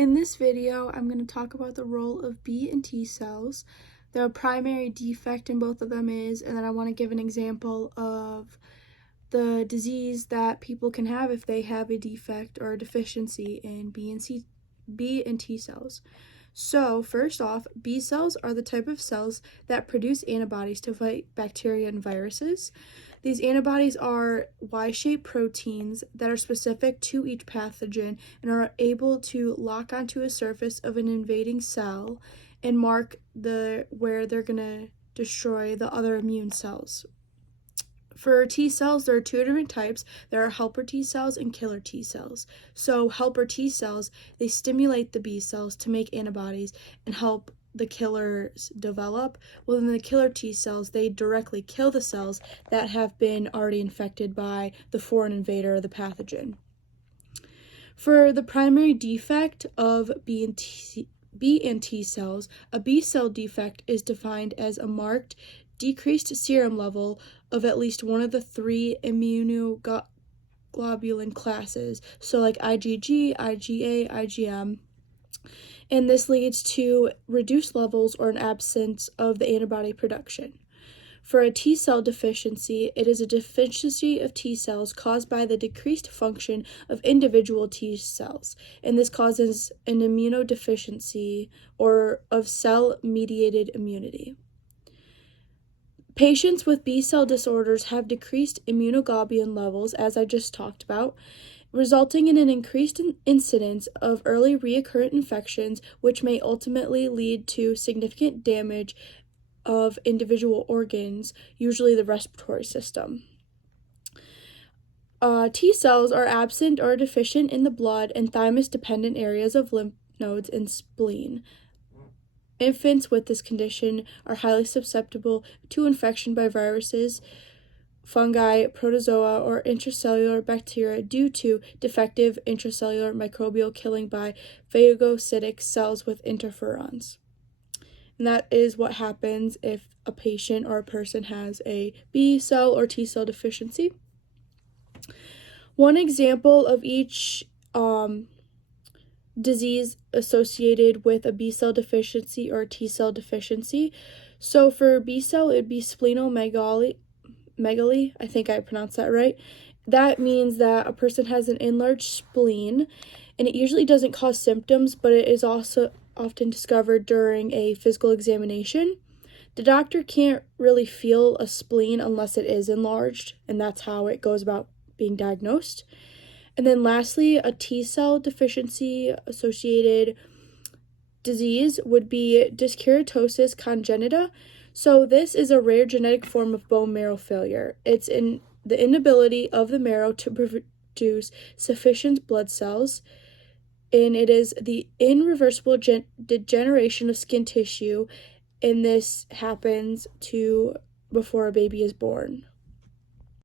In this video, I'm going to talk about the role of B and T cells. The primary defect in both of them is, and then I want to give an example of the disease that people can have if they have a defect or a deficiency in B and T cells. So, first off, B cells are the type of cells that produce antibodies to fight bacteria and viruses. These antibodies are Y-shaped proteins that are specific to each pathogen and are able to lock onto a surface of an invading cell and mark where they're going to destroy the other immune cells. For T cells, there are two different types. There are helper T cells and killer T cells. So helper T cells, they stimulate the B cells to make antibodies and help the killers develop. Well, then the killer T cells, they directly kill the cells that have been already infected by the foreign invader or the pathogen. For the primary defect of B and T cells, a B cell defect is defined as a marked decreased serum level of at least one of the three immunoglobulin classes, so like IgG, IgA, IgM, and this leads to reduced levels or an absence of the antibody production. For a T cell deficiency, it is a deficiency of T cells caused by the decreased function of individual T cells, and this causes an immunodeficiency or of cell-mediated immunity. Patients with B cell disorders have decreased immunoglobulin levels, as I just talked about, resulting in an increased incidence of early recurrent infections, which may ultimately lead to significant damage of individual organs, usually the respiratory system. T cells are absent or deficient in the blood and thymus-dependent areas of lymph nodes and spleen. Infants with this condition are highly susceptible to infection by viruses, fungi, protozoa, or intracellular bacteria due to defective intracellular microbial killing by phagocytic cells with interferons. And that is what happens if a patient or a person has a B cell or T cell deficiency. One example of each disease associated with a B cell deficiency or a T cell deficiency. So for B cell, it would be splenomegaly. I think I pronounced that right. That means that a person has an enlarged spleen, and it usually doesn't cause symptoms, but it is also often discovered during a physical examination. The doctor can't really feel a spleen unless it is enlarged, and that's how it goes about being diagnosed. And then lastly, a T cell deficiency associated disease would be dyskeratosis congenita. So this is a rare genetic form of bone marrow failure. It's in the inability of the marrow to produce sufficient blood cells, and it is the irreversible degeneration of skin tissue, and this happens before a baby is born.